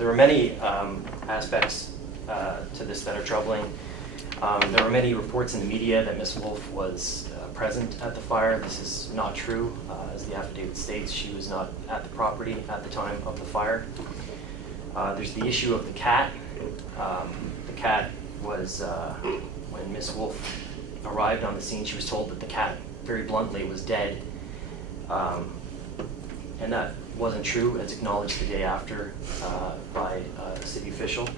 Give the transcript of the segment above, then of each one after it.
there are many aspects to this that are troubling. There were many reports in the media that Ms. Wolf was present at the fire. This is not true. As the affidavit states, she was not at the property at the time of the fire. There's the issue of the cat. The cat was, when Ms. Wolf arrived on the scene, she was told that the cat, very bluntly, was dead. And that wasn't true, as acknowledged the day after by a city official.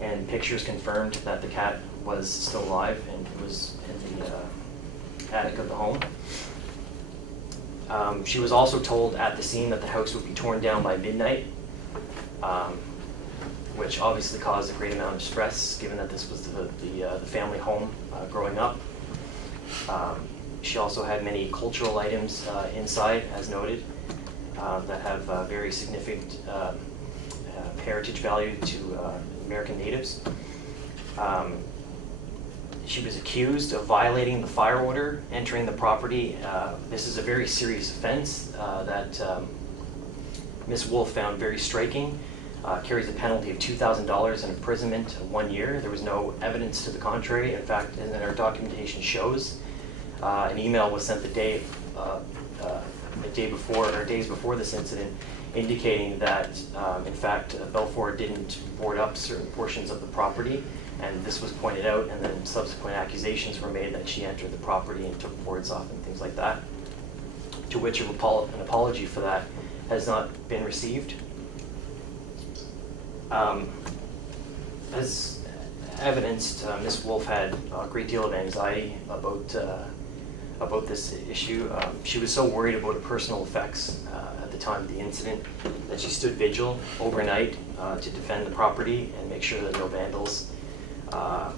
And pictures confirmed that the cat was still alive and was in the attic of the home. She was also told at the scene that the house would be torn down by midnight, which obviously caused a great amount of stress, given that this was the family home growing up. She also had many cultural items inside, as noted, that have very significant heritage value to American natives. She was accused of violating the fire order, entering the property. This is a very serious offense that Ms. Wolf found very striking. Carries a penalty of $2,000 and imprisonment of 1 year. There was no evidence to the contrary. In fact, as our documentation shows, an email was sent the day before, or days before this incident, indicating that, in fact, Belfour didn't board up certain portions of the property, and this was pointed out, and then subsequent accusations were made that she entered the property and took boards off and things like that, to which an apology for that has not been received. As evidenced, Ms. Wolf had a great deal of anxiety about this issue. She was so worried about her personal effects at the time of the incident that she stood vigil overnight to defend the property and make sure that no vandals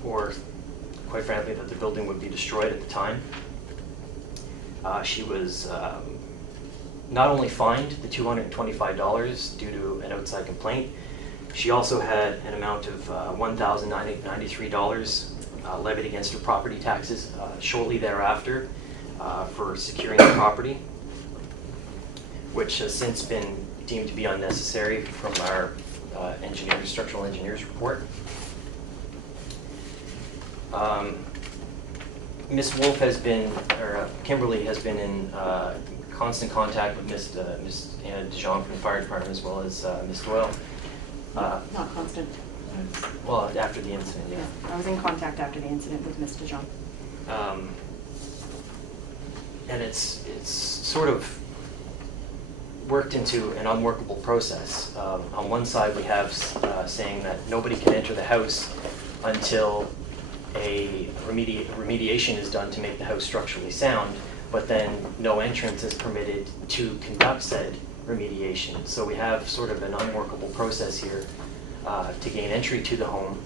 or, quite frankly, that the building would be destroyed at the time. She was not only fined the $225 due to an outside complaint, she also had an amount of $1,993 levied against her property taxes shortly thereafter for securing the property, which has since been deemed to be unnecessary from our structural engineer's report. Ms. Wolf has been, or Kimberly has been in constant contact with Ms. Anna DeJong from the fire department, as well as Ms. Doyle. Not constant. Well, after the incident, yeah. I was in contact after the incident with Ms. DeJong. And it's sort of worked into an unworkable process. On one side, we have saying that nobody can enter the house until a remediation is done to make the house structurally sound, but then no entrance is permitted to conduct said remediation. So we have sort of an unworkable process here to gain entry to the home,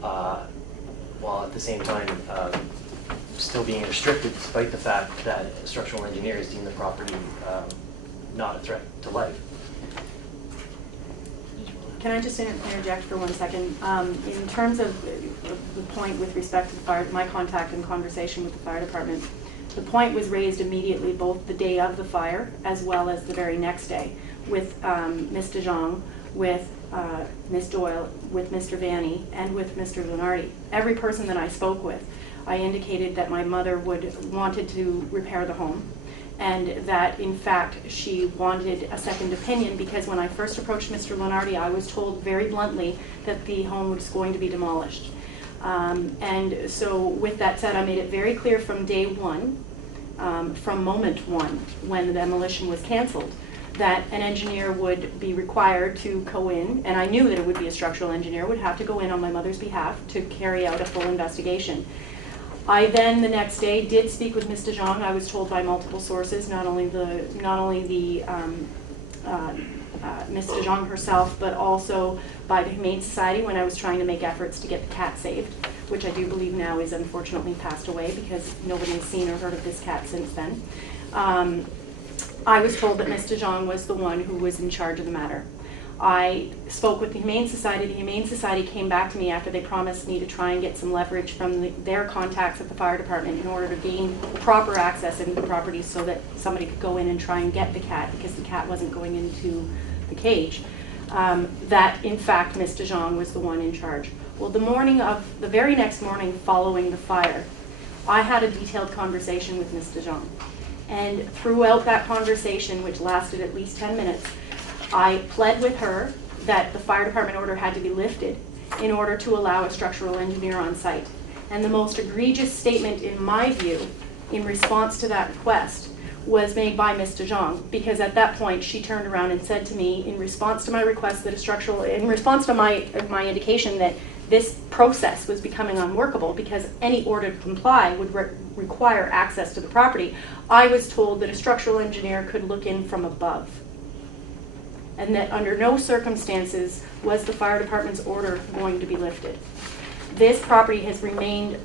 while at the same time still being restricted, despite the fact that structural engineers deem the property not a threat to life. Can I just interject for 1 second? In terms of the point with respect to the fire, my contact and conversation with the fire department, the point was raised immediately, both the day of the fire as well as the very next day, with Ms. DeJong, with Ms. Doyle, with Mr. Vanny, and with Mr. Lunardi. Every person that I spoke with, I indicated that my mother wanted to repair the home, and that in fact she wanted a second opinion, because when I first approached Mr. Lunardi, I was told very bluntly that the home was going to be demolished. And so with that said, I made it very clear from day one, from moment one, when the demolition was canceled, that an engineer would be required to go in, and I knew that it would be a structural engineer, would have to go in on my mother's behalf to carry out a full investigation. I then, the next day, did speak with Ms. DeJong. I was told by multiple sources, not only Ms. DeJong herself, but also by the Humane Society when I was trying to make efforts to get the cat saved, which I do believe now is unfortunately passed away because nobody has seen or heard of this cat since then. I was told that Ms. DeJong was the one who was in charge of the matter. I spoke with the Humane Society. The Humane Society came back to me after they promised me to try and get some leverage from their contacts at the fire department in order to gain proper access into the property so that somebody could go in and try and get the cat, because the cat wasn't going into the cage. that in fact Ms. DeJong was the one in charge. Well, the very next morning following the fire, I had a detailed conversation with Ms. DeJong. And throughout that conversation, which lasted at least 10 minutes, I pled with her that the fire department order had to be lifted in order to allow a structural engineer on site. And the most egregious statement, in my view, in response to that request, was made by Ms. DeJong, because at that point she turned around and said to me, in response to my request that in response to my indication that this process was becoming unworkable because any order to comply would require access to the property, I was told that a structural engineer could look in from above, and that under no circumstances was the fire department's order going to be lifted. This property has remained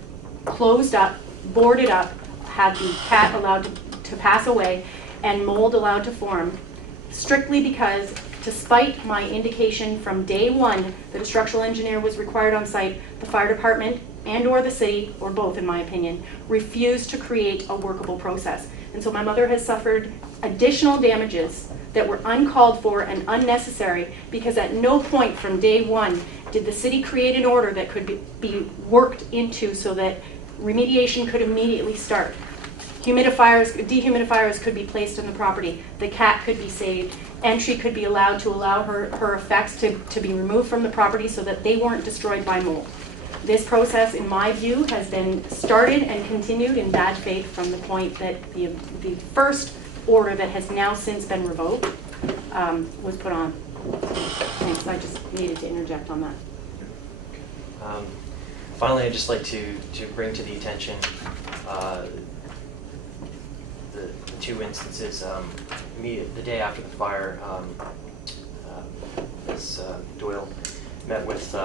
closed up, boarded up, had the cat allowed to pass away, and mold allowed to form, strictly because, despite my indication from day one that a structural engineer was required on site, the fire department and or the city, or both in my opinion, refused to create a workable process. And so my mother has suffered additional damages that were uncalled for and unnecessary, because at no point from day one did the city create an order that could be worked into so that remediation could immediately start. Dehumidifiers could be placed on the property, the cat could be saved, entry could be allowed to allow her effects to be removed from the property so that they weren't destroyed by mold. This process, in my view, has been started and continued in bad faith from the point that the first order that has now since been revoked was put on. Thanks, I just needed to interject on that. Finally, I'd just like to bring to the attention the two instances. The day after the fire, Ms. Doyle met with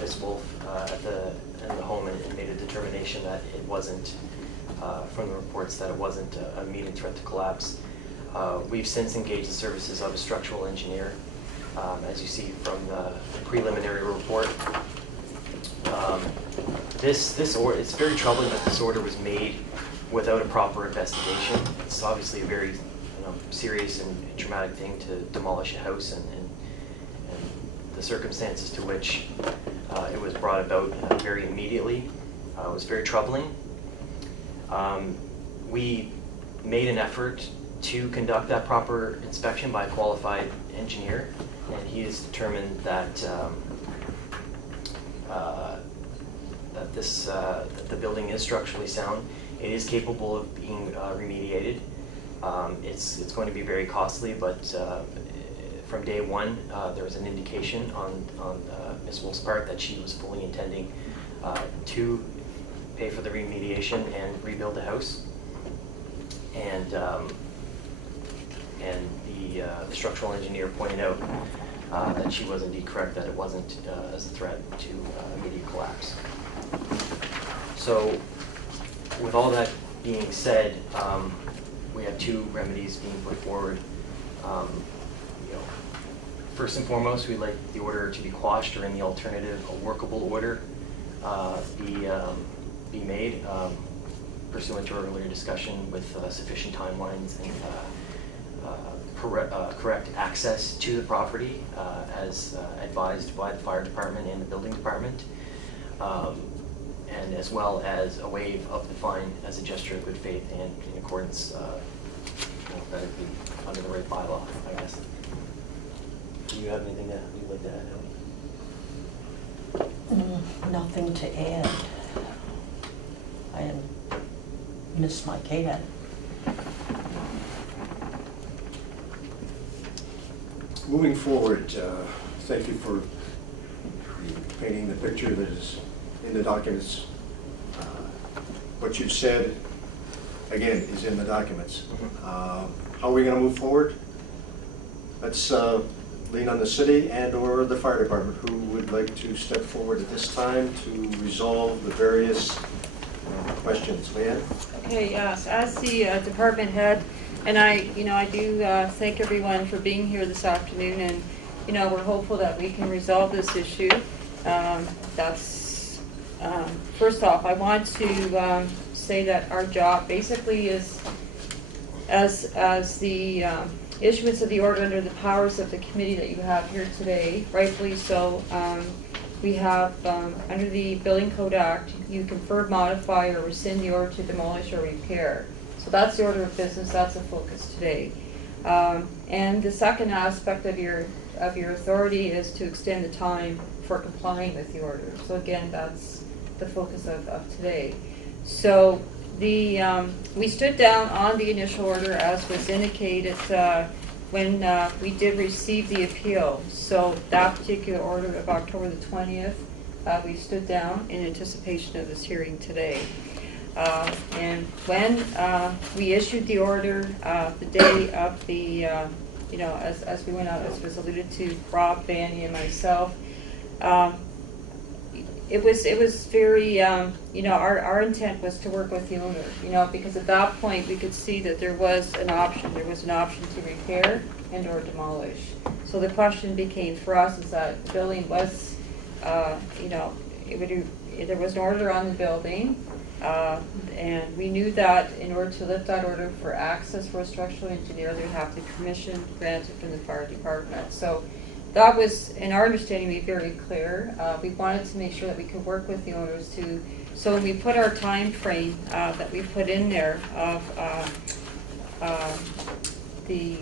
Ms. Wolf in the home and made a determination that it wasn't, from the reports, that it wasn't a immediate threat to collapse. We've since engaged the services of a structural engineer, as you see from the preliminary report. It's very troubling that this order was made without a proper investigation. It's obviously a very serious and traumatic thing to demolish a house, and the circumstances to which it was brought about very immediately was very troubling. We made an effort to conduct that proper inspection by a qualified engineer, and he has determined that that the building is structurally sound. It is capable of being remediated. It's going to be very costly, but from day one, there was an indication on Ms. Wolf's part that she was fully intending to pay for the remediation and rebuild the house. And the structural engineer pointed out that she was indeed correct, that it wasn't as a threat to immediate collapse. So, with all that being said, we have two remedies being put forward. First and foremost, we'd like the order to be quashed, or in the alternative, a workable order be made pursuant to our earlier discussion, with sufficient timelines and correct access to the property as advised by the fire department and the building department, and as well as a waive of the fine as a gesture of good faith and in accordance that it be under the right bylaw, I guess. Do you have anything that you'd like to add? Nothing to add. I miss my cat. Moving forward, thank you for painting the picture that is in the documents. What you've said, again, is in the documents. How are we going to move forward? Let's lean on the city and or the fire department. Who would like to step forward at this time to resolve the various questions? Leanne? Okay, yes, as the department head, and I do thank everyone for being here this afternoon, and we're hopeful that we can resolve this issue. First off, I want to say that our job basically is, as the issuance of the order under the powers of the committee that you have here today, rightfully so. We have, under the Building Code Act, you confirm, modify, or rescind the order to demolish or repair. So that's the order of business, that's the focus today. And the second aspect of your authority is to extend the time for complying with the order. So again, that's the focus of today. So we stood down on the initial order as was indicated when we did receive the appeal. So that particular order of October the 20th, we stood down in anticipation of this hearing today. And when we issued the order, the day of the, as we went out, as was alluded to, Rob, Vanny, and myself, it was very, our intent was to work with the owner, because at that point we could see that there was an option. There was an option to repair and or demolish. So the question became for us is that the building was, there was an order on the building, and we knew that in order to lift that order for access for a structural engineer, they would have to permission granted from the fire department. So that was, in our understanding, be very clear. We wanted to make sure that we could work with the owners to, so when we put our time frame that we put in there of the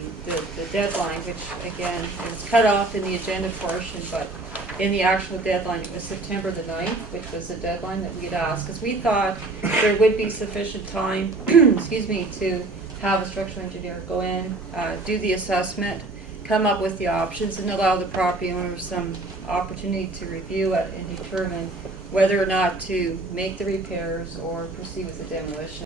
deadline, which again, it was cut off in the agenda portion, but in the actual deadline, it was September the 9th, which was the deadline that we'd asked, because we thought there would be sufficient time, excuse me, to have a structural engineer go in, do the assessment, come up with the options, and allow the property owner some opportunity to review it and determine whether or not to make the repairs or proceed with the demolition.